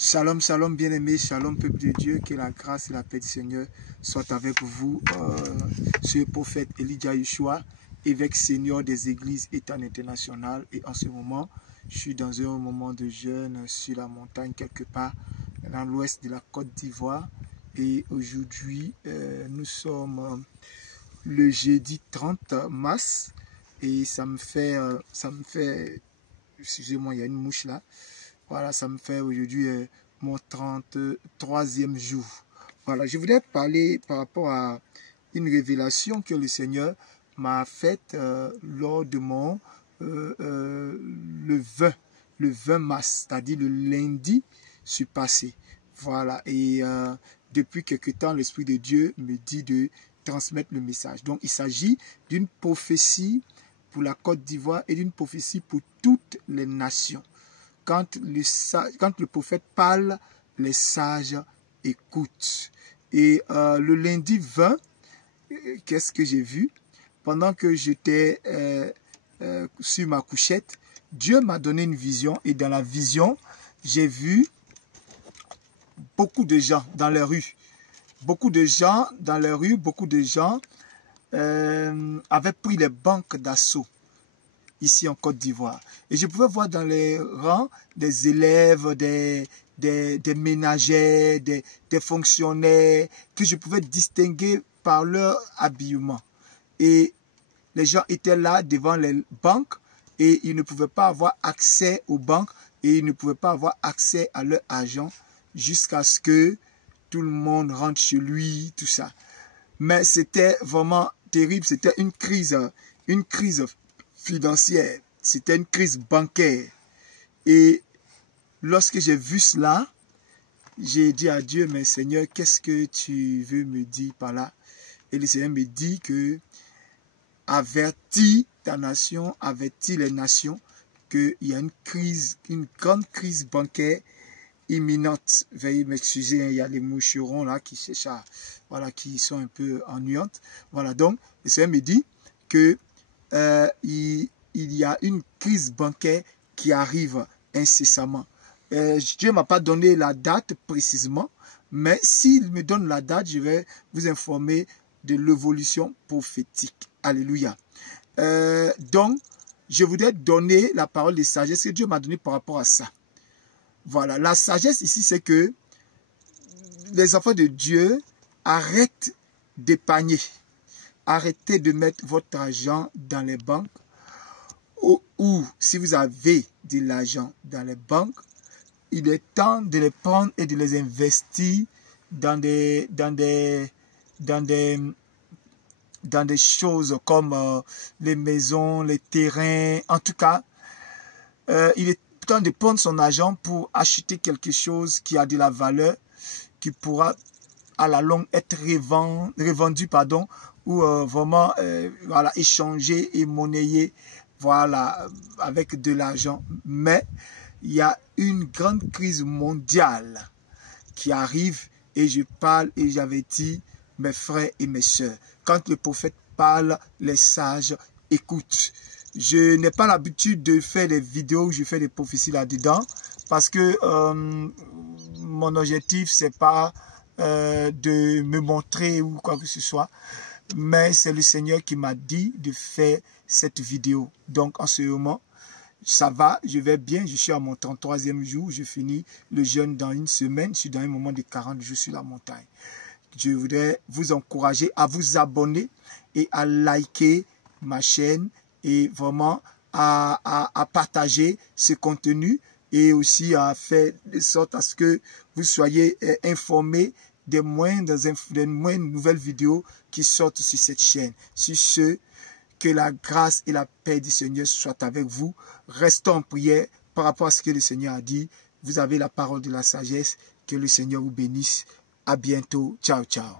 Shalom, shalom bien-aimés, shalom peuple de Dieu, que la grâce et la paix du Seigneur soient avec vous. Je suis le prophète Elijah Yeshua, évêque senior des églises États internationales. Et en ce moment, je suis dans un moment de jeûne sur la montagne quelque part dans l'ouest de la Côte d'Ivoire. Et aujourd'hui, nous sommes le jeudi 30 mars et ça me fait excusez-moi, il y a une mouche là. Voilà, ça me fait aujourd'hui mon 33e jour. Voilà, je voudrais parler par rapport à une révélation que le Seigneur m'a faite lors de mon le 20 mars, c'est-à-dire le lundi surpassé. Voilà, et depuis quelque temps, l'Esprit de Dieu me dit de transmettre le message. Donc, il s'agit d'une prophétie pour la Côte d'Ivoire et d'une prophétie pour toutes les nations. Quand le prophète parle, les sages écoutent. Et le lundi 20, qu'est-ce que j'ai vu? Pendant que j'étais sur ma couchette, Dieu m'a donné une vision. Et dans la vision, j'ai vu beaucoup de gens dans les rues. Beaucoup de gens dans les rues, beaucoup de gens avaient pris les banques d'assaut ici en Côte d'Ivoire. Et je pouvais voir dans les rangs des élèves, des ménagères, des fonctionnaires, que je pouvais distinguer par leur habillement. Et les gens étaient là devant les banques et ils ne pouvaient pas avoir accès aux banques et ils ne pouvaient pas avoir accès à leur argent jusqu'à ce que tout le monde rentre chez lui, tout ça. Mais c'était vraiment terrible, c'était une crise financière, c'était une crise bancaire. Et lorsque j'ai vu cela, j'ai dit à Dieu, mais Seigneur, qu'est-ce que tu veux me dire par là? Et le Seigneur me dit que avertis ta nation, avertis les nations qu'il y a une grande crise bancaire imminente. Veuillez m'excuser, hein, il y a les moucherons là qui cherchent voilà, qui sont un peu ennuyantes. Voilà, donc le Seigneur me dit que il y a une crise bancaire qui arrive incessamment. Dieu ne m'a pas donné la date précisément, mais s'il me donne la date, je vais vous informer de l'évolution prophétique. Alléluia. Donc, je voudrais donner la parole de sagesse que Dieu m'a donnée par rapport à ça. Voilà, la sagesse ici, c'est que les enfants de Dieu arrêtent d'épargner. Arrêtez de mettre votre argent dans les banques ou si vous avez de l'argent dans les banques, il est temps de les prendre et de les investir dans des choses comme les maisons, les terrains. En tout cas, il est temps de prendre son argent pour acheter quelque chose qui a de la valeur, qui pourra à la longue être revendu, pardon, ou vraiment voilà, échanger et monnayer voilà, avec de l'argent. Mais il y a une grande crise mondiale qui arrive et je parle et j'avertis mes frères et mes sœurs. Quand le prophète parle, les sages écoutent. Je n'ai pas l'habitude de faire des vidéos où je fais des prophéties là-dedans parce que mon objectif, c'est pas de me montrer ou quoi que ce soit. Mais c'est le Seigneur qui m'a dit de faire cette vidéo. Donc en ce moment, ça va, je vais bien. Je suis à mon 33e jour. Je finis le jeûne dans une semaine. Je suis dans un moment de 40 jours sur la montagne. Je voudrais vous encourager à vous abonner et à liker ma chaîne et vraiment à partager ce contenu et aussi à faire de sorte à ce que vous soyez informés des moindres nouvelles vidéos qui sortent sur cette chaîne. Sur ce, que la grâce et la paix du Seigneur soient avec vous. Restons en prière par rapport à ce que le Seigneur a dit. Vous avez la parole de la sagesse. Que le Seigneur vous bénisse. À bientôt. Ciao, ciao.